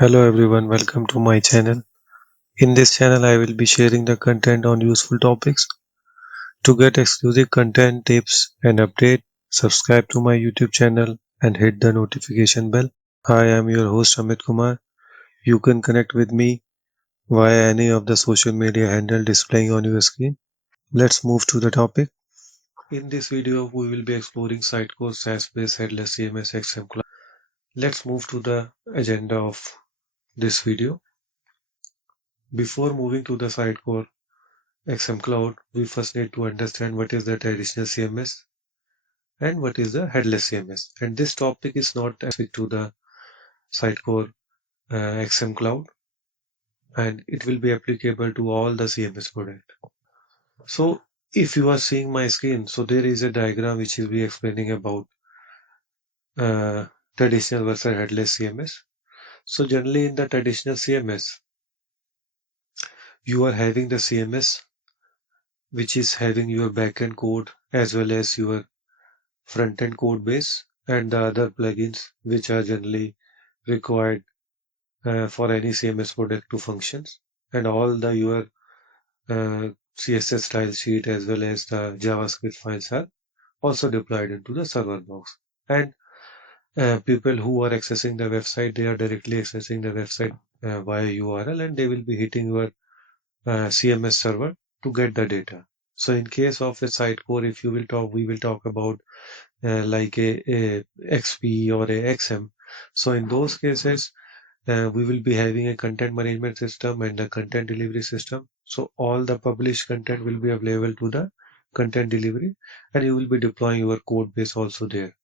Hello everyone, welcome to my channel. In this channel, I will be sharing the content on useful topics. To get exclusive content, tips, and update, subscribe to my YouTube channel and hit the notification bell. Hi, I am your host Amit Kumar. You can connect with me via any of the social media handle displaying on your screen. Let's move to the topic. In this video, we will be exploring Sitecore SaaS-based Headless CMS XM Cloud. Let's move to the agenda of this video. Before moving to the Sitecore XM Cloud, we first need to understand what is the traditional CMS and what is the headless CMS. And this topic is not specific to the Sitecore XM Cloud, and it will be applicable to all the CMS product. So if you are seeing my screen, so there is a diagram which will be explaining about uh, traditional versus headless CMS. So generally in the traditional CMS, you are having the CMS which is having your backend code as well as your front-end code base and the other plugins which are generally required for any CMS product to function, and all the your CSS style sheet as well as the JavaScript files are also deployed into the server box. And people who are accessing the website, they are directly accessing the website via URL, and they will be hitting your CMS server to get the data. So in case of a site core, if you will talk, we will talk about like a XP or a XM. So in those cases, we will be having a content management system and a content delivery system. So all the published content will be available to the content delivery, and you will be deploying your code base also there.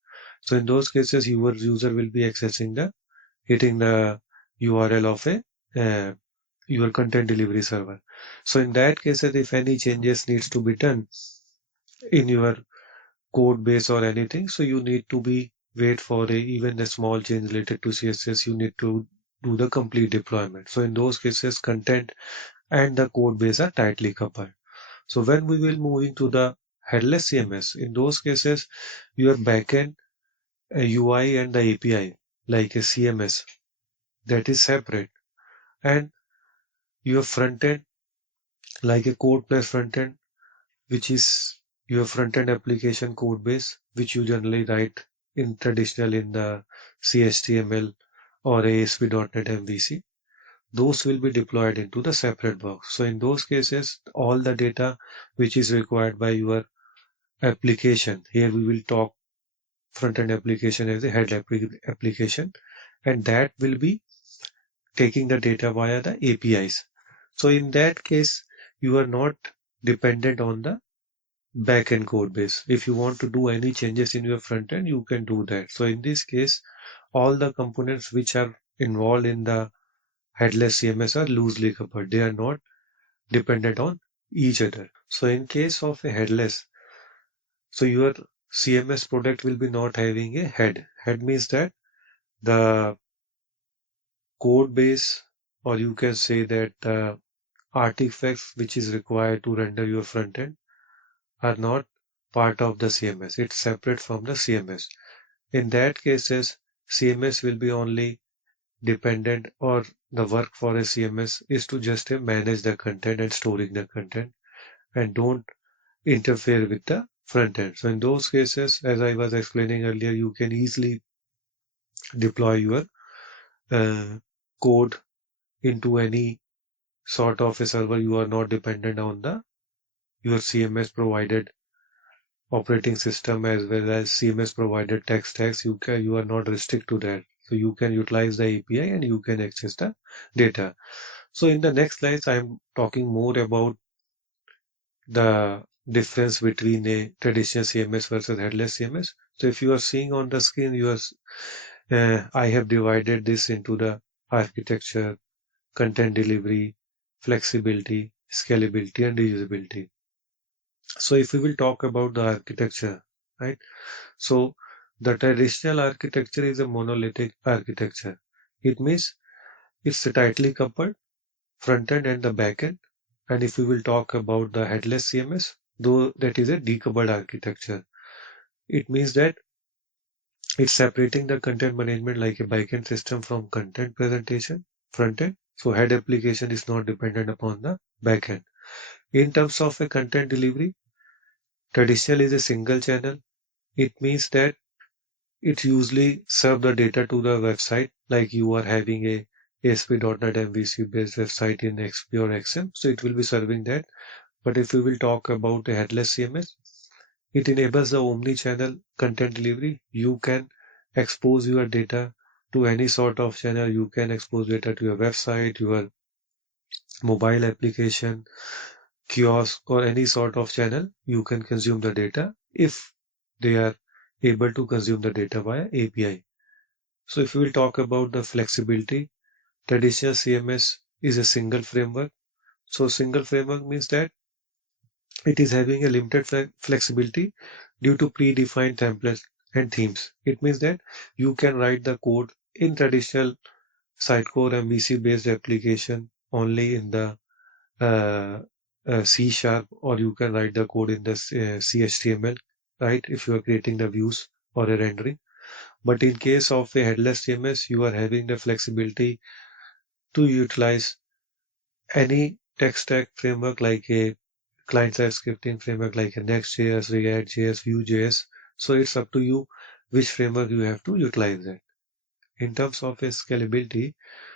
So in those cases, your user will be accessing the hitting the URL of a your content delivery server. So in that case, if any changes needs to be done in your code base or anything, so you need to be wait for a even a small change related to CSS. You need to do the complete deployment. So in those cases, content and the code base are tightly coupled. So when we will moving to the headless CMS, in those cases, your backend UI and the API like a CMS that is separate, and your front end like a code plus front end, which is your front-end application code base, which you generally write in traditional in the CHTML or ASP.NET MVC. Those will be deployed into the separate box. So in those cases, all the data which is required by your application, here we will talk front-end application as a head application, and that will be taking the data via the APIs. So in that case, you are not dependent on the backend code base. If you want to do any changes in your front end, you can do that. So in this case, all the components which are involved in the headless CMS are loosely coupled. They are not dependent on each other. So in case of a headless, so your CMS product will be not having a head. Head means that the code base, or you can say that the artifacts which is required to render your front end are not part of the CMS. It's separate from the CMS. In that cases, CMS will be only dependent, or the work for a CMS is to just manage the content and storing the content and don't interfere with the front end. So in those cases, as I was explaining earlier, you can easily deploy your uh, code into any sort of a server. You are not dependent on the your CMS provided operating system as well as CMS provided tech stacks. You are not restricted to that. So you can utilize the API and you can access the data. So in the next slides, I'm talking more about the difference between a traditional CMS versus headless CMS. So if you are seeing on the screen, I have divided this into the architecture, content delivery, flexibility, scalability, and reusability. So if we will talk about the architecture, right? So the traditional architecture is a monolithic architecture. It means it's tightly coupled front end and the back end. And if we will talk about the headless CMS, though that is a decoupled architecture. It means that It's separating the content management like a backend system from content presentation front end. So head application is not dependent upon the backend. In terms of a content delivery, traditional is a single channel. It means that it usually serve the data to the website, like you are having a ASP.NET MVC based website in XP or XM, so it will be serving that. But if we will talk about a headless CMS, it enables the omni-channel content delivery. You can expose your data to any sort of channel. You can expose data to your website, your mobile application, kiosk, or any sort of channel. You can consume the data if they are able to consume the data via API. So if we will talk about the flexibility, traditional CMS is a single framework. So single framework means that it is having a limited flexibility due to predefined templates and themes. It means that you can write the code in traditional Sitecore MVC based application only in the uh, C sharp, or you can write the code in the CHTML, right? If you are creating the views or a rendering. But in case of a headless CMS, you are having the flexibility to utilize any tech stack framework like a client-side scripting framework like a Next.js, React.js, Vue.js. So it's up to you which framework you have to utilize that. In terms of a scalability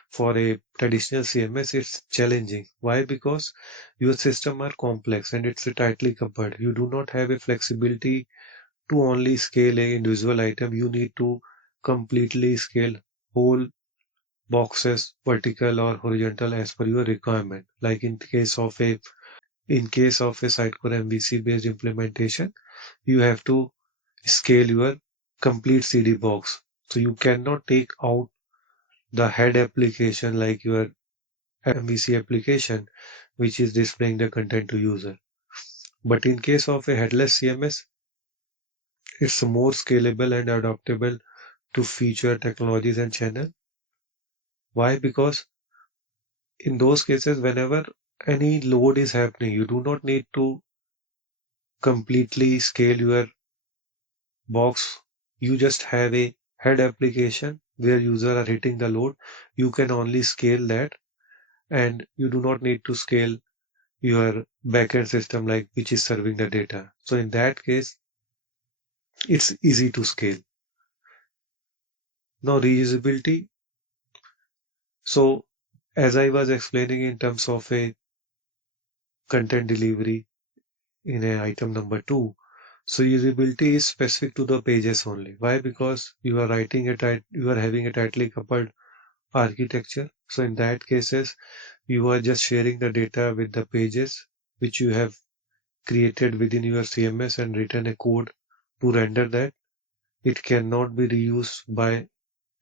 for a traditional CMS, it's challenging. Why? Because your system are complex and it's tightly coupled. You do not have a flexibility to only scale a individual item. You need to completely scale whole boxes, vertical or horizontal as per your requirement. Like in case of a Sitecore MVC based implementation, you have to scale your complete CD box. So you cannot take out the head application like your MVC application, which is displaying the content to user. But in case of a headless CMS, it's more scalable and adaptable to feature technologies and channel. Why? Because in those cases, whenever any load is happening, you do not need to completely scale your box. You just have a head application where user are hitting the load. You can only scale that, and you do not need to scale your backend system like which is serving the data. So in that case, it's easy to scale. Now reusability. So as I was explaining in terms of a content delivery in a item number 2, so usability is specific to the pages only. Why? Because you are having a tightly coupled architecture. So in that cases, you are just sharing the data with the pages which you have created within your CMS and written a code to render that. It cannot be reused by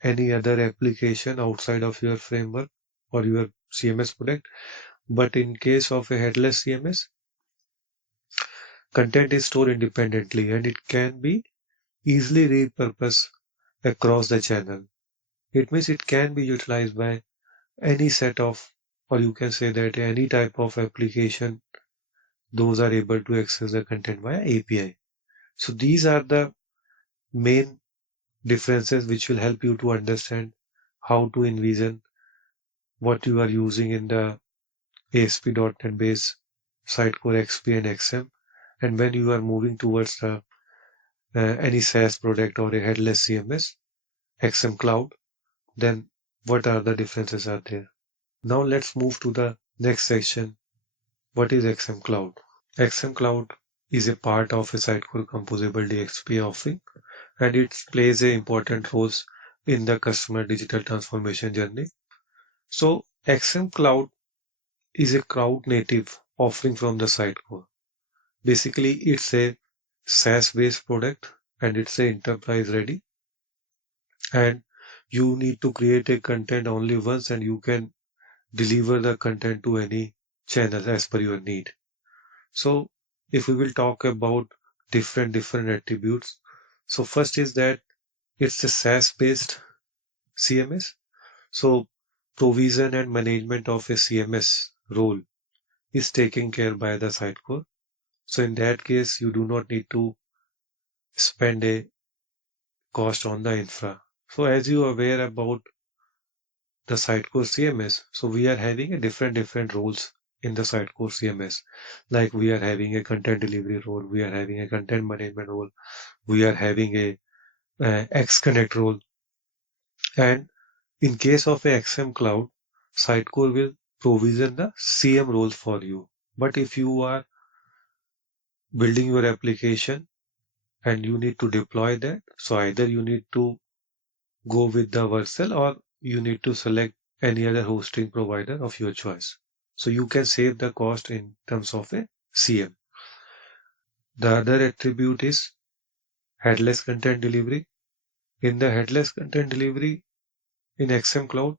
any other application outside of your framework or your CMS product. But in case of a headless CMS, content is stored independently and it can be easily repurposed across the channel. It means it can be utilized by any set of, or you can say that any type of application, those are able to access the content via API. So these are the main differences which will help you to understand how to envision what you are using in the ASP.NET based Sitecore XP and XM. And when you are moving towards any SaaS product or a headless CMS, XM Cloud, then what are the differences are there? Now let's move to the next section. What is XM Cloud? XM Cloud is a part of a Sitecore composable DXP offering, and it plays an important role in the customer digital transformation journey. So XM Cloud is a cloud native offering from the Sitecore. Basically, it's a SaaS based product and it's a enterprise ready. And you need to create a content only once and you can deliver the content to any channel as per your need. So if we will talk about different attributes. So first is that it's a SaaS based CMS. So provision and management of a CMS role is taken care by the Sitecore. So in that case, you do not need to spend a cost on the infra. So as you are aware about the Sitecore CMS, so we are having a different roles in the Sitecore CMS. Like we are having a content delivery role, we are having a content management role, we are having a X Connect role, and in case of a XM Cloud, Sitecore will provision the CM role for you. But if you are building your application and you need to deploy that, so either you need to go with the Vercel or you need to select any other hosting provider of your choice. So you can save the cost in terms of a CM. The other attribute is headless content delivery. In the headless content delivery in XM Cloud,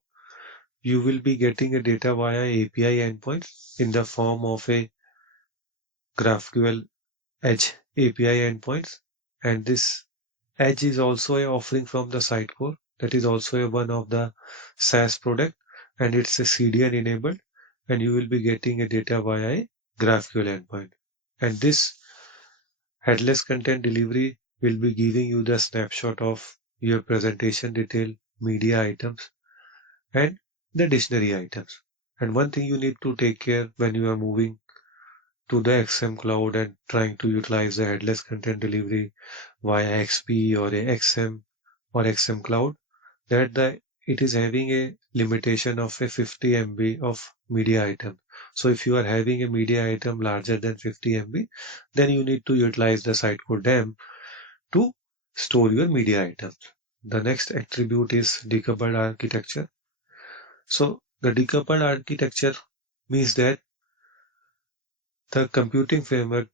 you will be getting a data via API endpoint in the form of a GraphQL Edge API endpoints. And this Edge is also a offering from the Sitecore. That is also a one of the SaaS product, and it's a CDN enabled, and you will be getting a data via a GraphQL endpoint. And this headless content delivery will be giving you the snapshot of your presentation detail, media items, and the dictionary items. And one thing you need to take care when you are moving to the XM Cloud and trying to utilize the headless content delivery via XP or a XM or XM Cloud, that it is having a limitation of a 50 MB of media item. So if you are having a media item larger than 50 MB, then you need to utilize the Sitecore DAM to store your media items. The next attribute is decoupled architecture. So the decoupled architecture means that the computing framework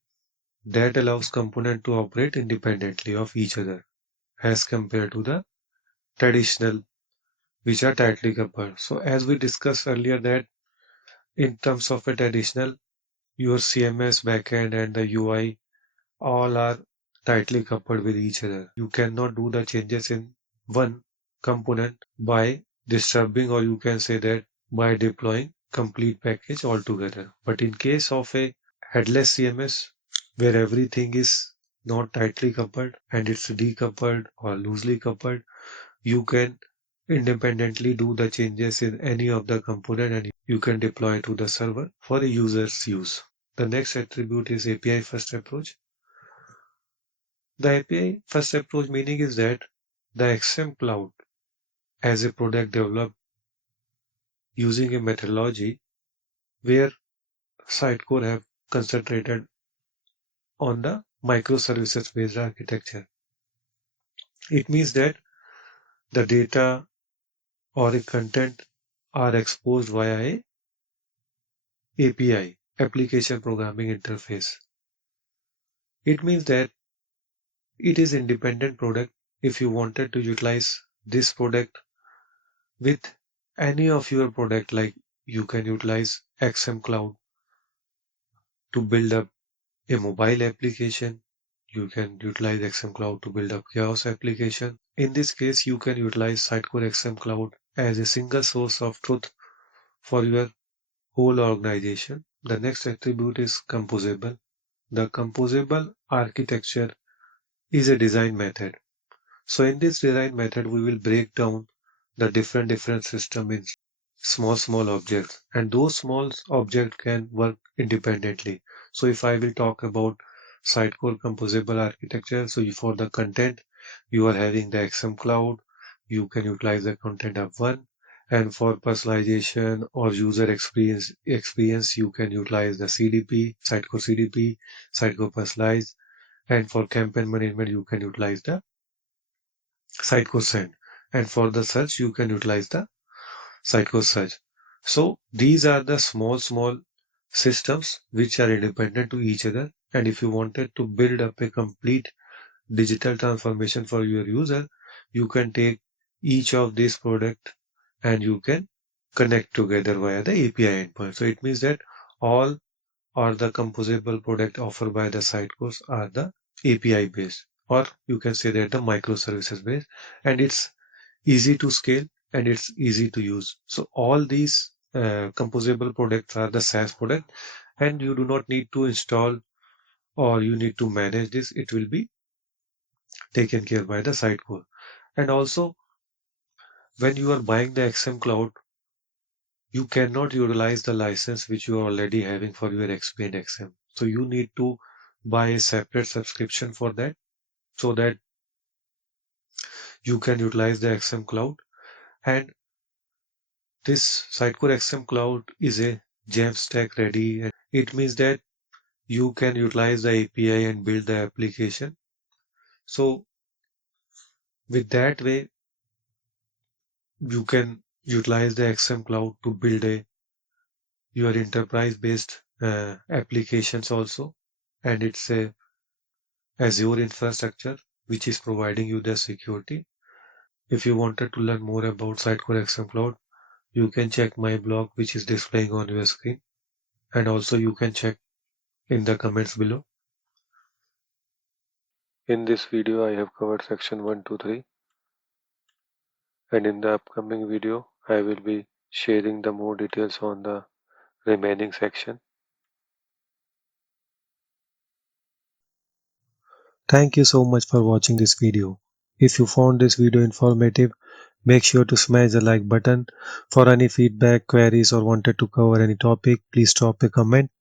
that allows components to operate independently of each other as compared to the traditional which are tightly coupled. So as we discussed earlier that in terms of a traditional, your CMS backend and the UI all are tightly coupled with each other. You cannot do the changes in one component by disturbing, or you can say that by deploying complete package altogether. But in case of a headless CMS where everything is not tightly coupled and it's decoupled or loosely coupled, you can independently do the changes in any of the component and you can deploy to the server for a user's use. The next attribute is API first approach. The API first approach meaning is that the XM Cloud as a product developed using a methodology where Sitecore have concentrated on the microservices based architecture. It means that the data or a content are exposed via a API, application programming interface. It means that it is independent product. If you wanted to utilize this product with any of your product, like you can utilize XM Cloud to build up a mobile application. You can utilize XM Cloud to build up chaos application. In this case, you can utilize Sitecore XM Cloud as a single source of truth for your whole organization. The next attribute is composable. The composable architecture is a design method. So in this design method, we will break down the different system in small objects, and those small objects can work independently. So if I will talk about Sitecore composable architecture, so for the content, you are having the XM Cloud, you can utilize the content of one, and for personalization or user experience, you can utilize the CDP, Sitecore Personalize, and for campaign management, you can utilize the Sitecore Send, and for the search, you can utilize the Sitecore Search. So these are the small systems which are independent to each other. And if you wanted to build up a complete digital transformation for your user, you can take each of these product and you can connect together via the API endpoint. So it means that all or the composable product offered by the Sitecores are the API based, or you can say that the microservices based, and it's easy to scale and it's easy to use. So all these composable products are the SaaS product, and you do not need to install or you need to manage this. It will be taken care by the Sitecore. And also, when you are buying the XM Cloud, you cannot utilize the license which you are already having for your Explain XM. So you need to buy a separate subscription for that so that you can utilize the XM Cloud. And this Sitecore XM Cloud is a Jamstack ready. And it means that you can utilize the API and build the application. So with that way, you can utilize the XM Cloud to build your enterprise based applications also. And it's a Azure infrastructure which is providing you the security. If you wanted to learn more about Sitecore XM Cloud, you can check my blog which is displaying on your screen. And also you can check in the comments below. In this video, I have covered section 1 to 3, and in the upcoming video, I will be sharing the more details on the remaining section. Thank you so much for watching this video. If you found this video informative, make sure to smash the like button. For any feedback, queries, or wanted to cover any topic, please drop a comment.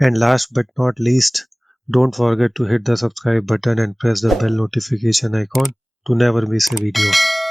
And last but not least, don't forget to hit the subscribe button and press the bell notification icon to never miss a video.